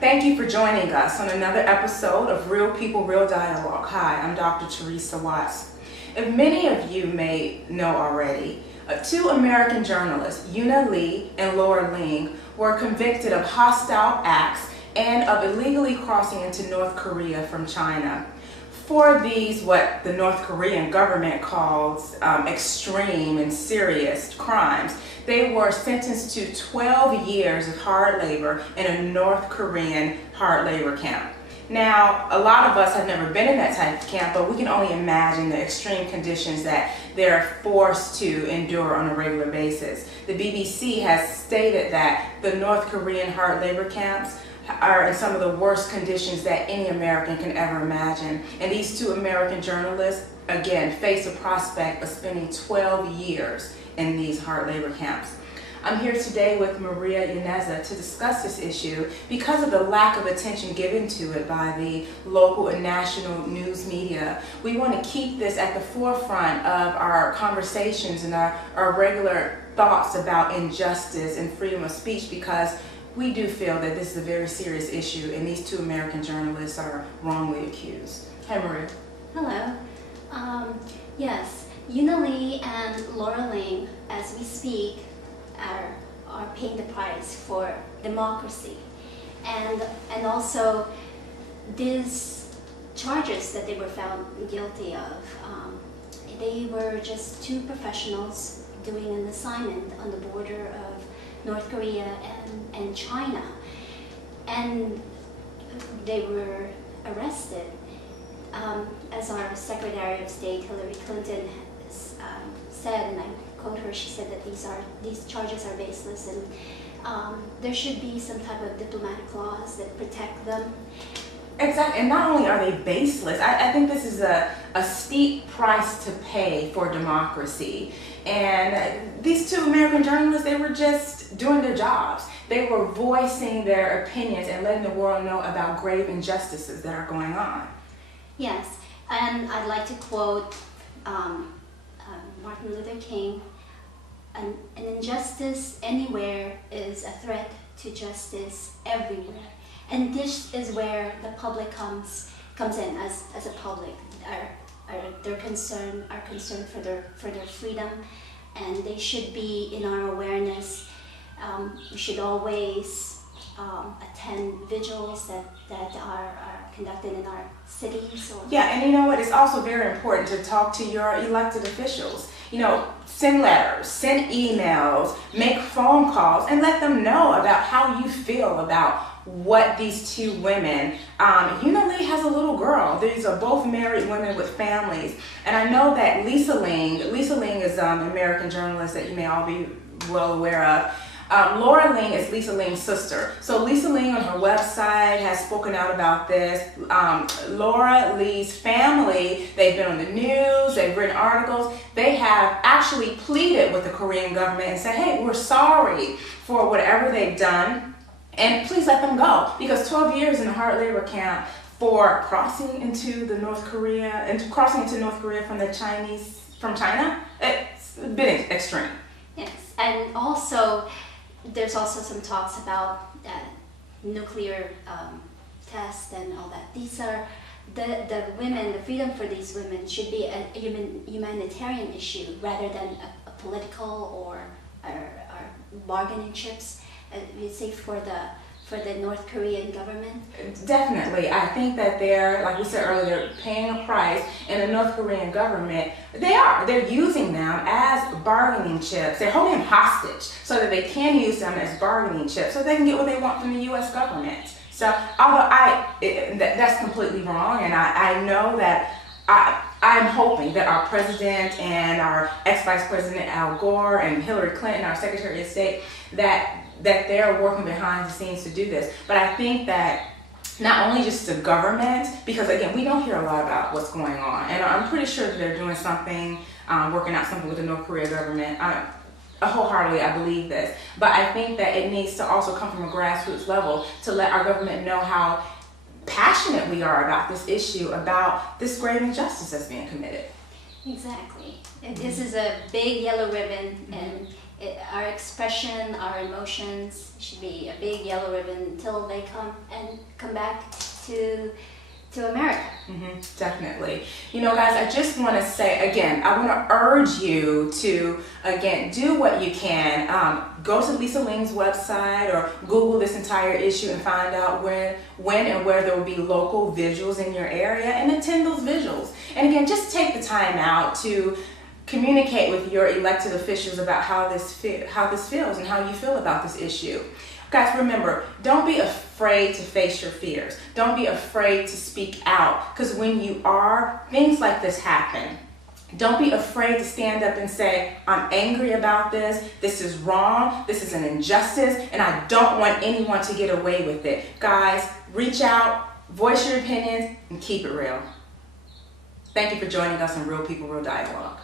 Thank you for joining us on another episode of Real People, Real Dialogue. Hi, I'm Dr. Theresa Watts. If many of you may know already, two American journalists, Euna Lee and Ling, were convicted of hostile acts and of illegally crossing into North Korea from China. For these, what the North Korean government calls extreme and serious crimes, they were sentenced to 12 years of hard labor in a North Korean hard labor camp. Now, a lot of us have never been in that type of camp, but we can only imagine the extreme conditions that they're forced to endure on a regular basis. The BBC has stated that the North Korean hard labor camps are in some of the worst conditions that any American can ever imagine. And these two American journalists, again, face a prospect of spending 12 years in these hard labor camps. I'm here today with Maria Yaneza to discuss this issue because of the lack of attention given to it by the local and national news media. We want to keep this at the forefront of our conversations and our regular thoughts about injustice and freedom of speech, because we do feel that this is a very serious issue and these two American journalists are wrongly accused. Hi, Maria. Hello. Yes, Euna Lee and Ling, as we speak, are paying the price for democracy. And also these charges that they were found guilty of, they were just two professionals doing an assignment on the border of North Korea and China. And they were arrested. As our Secretary of State, Hillary Clinton, said, and I quote her, she said that these charges are baseless, and there should be some type of diplomatic laws that protect them. Exactly, and not only are they baseless, I think this is a steep price to pay for democracy. And these two American journalists, they were just doing their jobs. They were voicing their opinions and letting the world know about grave injustices that are going on. Yes, and I'd like to quote Martin Luther King: an injustice anywhere is a threat to justice everywhere. And this is where the public comes in as a public. Our concern for their freedom, and they should be in our awareness. We should always attend vigils that are conducted in our cities. Yeah, and you know what? It's also very important to talk to your elected officials. You know, send letters, send emails, make phone calls, and let them know about how you feel about what these two women, Euna Lee has a little girl. These are both married women with families. And I know that Lisa Ling is an American journalist that you may all be well aware of. Ling is Lisa Ling's sister. So Lisa Ling on her website has spoken out about this. Laura Lee's family, they've been on the news, they've written articles. They have actually pleaded with the Korean government and said, hey, we're sorry for whatever they've done, and please let them go. Because 12 years in a hard labor camp for crossing into North Korea from China, it's been extreme. Yes, and also there's also some talks about nuclear tests and all that. These are the women, the freedom for these women should be a humanitarian issue rather than a political or bargaining chips. You say for the North Korean government? Definitely. I think that they're, like we said earlier, paying a price, and the North Korean government, they're using them as bargaining chips. They're holding them hostage so that they can use them as bargaining chips so they can get what they want from the U.S. government. So, although that's completely wrong, and I know that I'm hoping that our president and our ex-vice president Al Gore and Hillary Clinton, our Secretary of State, that they're working behind the scenes to do this. But I think that not only just the government, because again, we don't hear a lot about what's going on, and I'm pretty sure that they're doing something, working out something with the North Korea government. Wholeheartedly, I believe this. But I think that it needs to also come from a grassroots level to let our government know how passionate we are about this issue, about this grave injustice that's being committed. Exactly. This is a big yellow ribbon, and our expression, our emotions should be a big yellow ribbon until they come back to America. Definitely. You know, guys, I just want to say again, I want to urge you to again do what you can. Go to Lisa Ling's website or Google this entire issue and find out when and where there will be local vigils in your area and attend those vigils. And again, just take the time out to communicate with your elected officials about how this feels and how you feel about this issue. Guys, remember, don't be afraid to face your fears. Don't be afraid to speak out, because when you are, things like this happen. Don't be afraid to stand up and say, I'm angry about this, this is wrong, this is an injustice, and I don't want anyone to get away with it. Guys, reach out, voice your opinions, and keep it real. Thank you for joining us on Real People, Real Dialogue.